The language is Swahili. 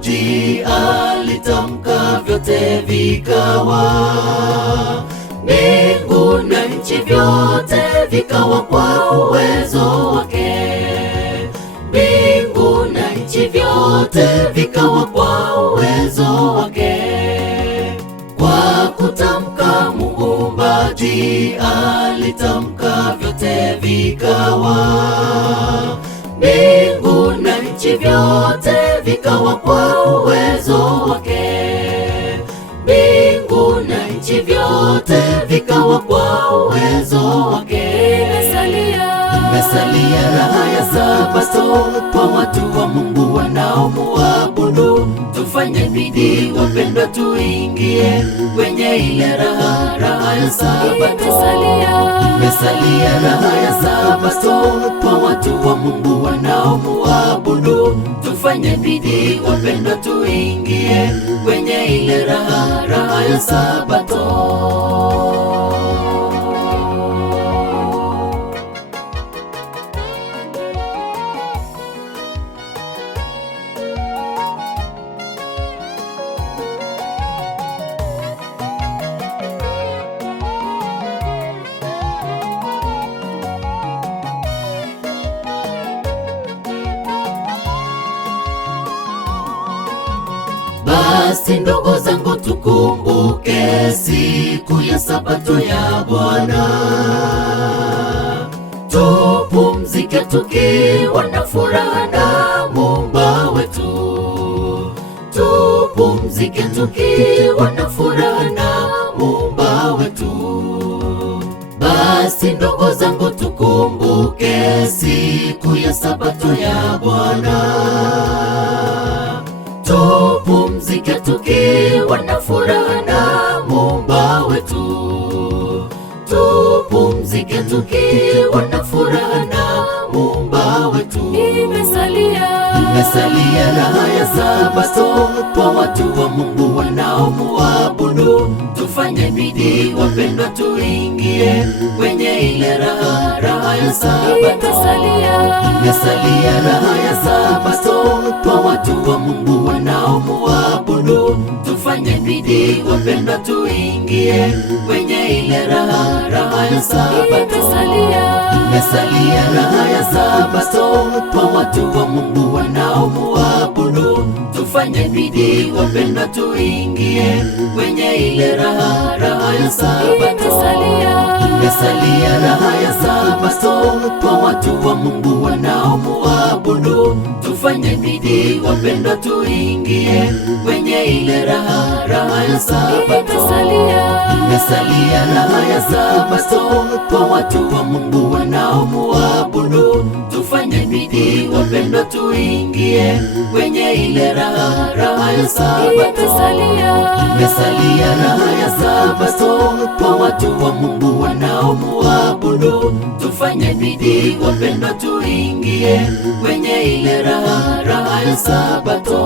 Muumbaji alitamka, vyote vikawa. Mbingu na nchi vyote vikawa kwa uwezo wake. Mbingu na nchi vyote vikawa kwa uwezo wake. Kwa kutamka Muumbaji alitamka, vyote vikawa. Mbingu na nchi vyote vikawa kwa uwezo wake. Mbingu na nchi vyote vikawa kwa uwezo wake. Imesalia raha ya Sabato kwa watu wa Mungu wanaomuabudu. Tufanye bidii wapendwa, tuingie kwenye ile raha ya Sabato. Imesalia raha ya Sabato kwa watu wa Mungu wanaomuabudu. Tufanye bidii wapendwa, tuingie kwenye ile raha ya Sabato. Basi ndugu zangu, tukumbuke siku ya Sabato ya Bwana. Tupumzike tukiwa na furaha na Muumba wetu. Tupumzike tukiwa na furaha na Muumba wetu. Basi ndugu zangu, tukumbuke siku ya Sabato ya Bwana. Tupumzike tukiwa na furaha na Muumba wetu. Tupumzike tukiwa na furaha na Muumba wetu. Imesalia raha ya Sabato kwa watu wa Mungu wanaomuabudu. Tufanye bidii wapendwa, tuingie kwenye ile raha ya Sabato. Imesalia raha ya Sabato kwa watu wa Mungu wanaomuabudu. Tufanye bidii wapendwa, tuingie kwenye ile raha ya Sabato. Imesalia raha ya Sabato kwa watu wa Mungu wanaomuabudu. Tufanye bidii wapendwa, tuingie kwenye ile raha ya Sabato. Imesalia raha ya Sabato kwa watu wa Mungu wanaomuabudu. Tufanye bidii wapendwa, tuingie kwenye ile raha ya Sabato. Imesalia raha ya Sabato kwa watu wa Mungu wanaomuabudu. Tufanye bidii wapendwa, tuingie kwenye ile raha ya Sabato. Imesalia raha ya Sabato kwa watu wa Mungu wanaomuabudu. Tufanye bidii wapendwa, tuingie kwenye ile raha ya Sabato.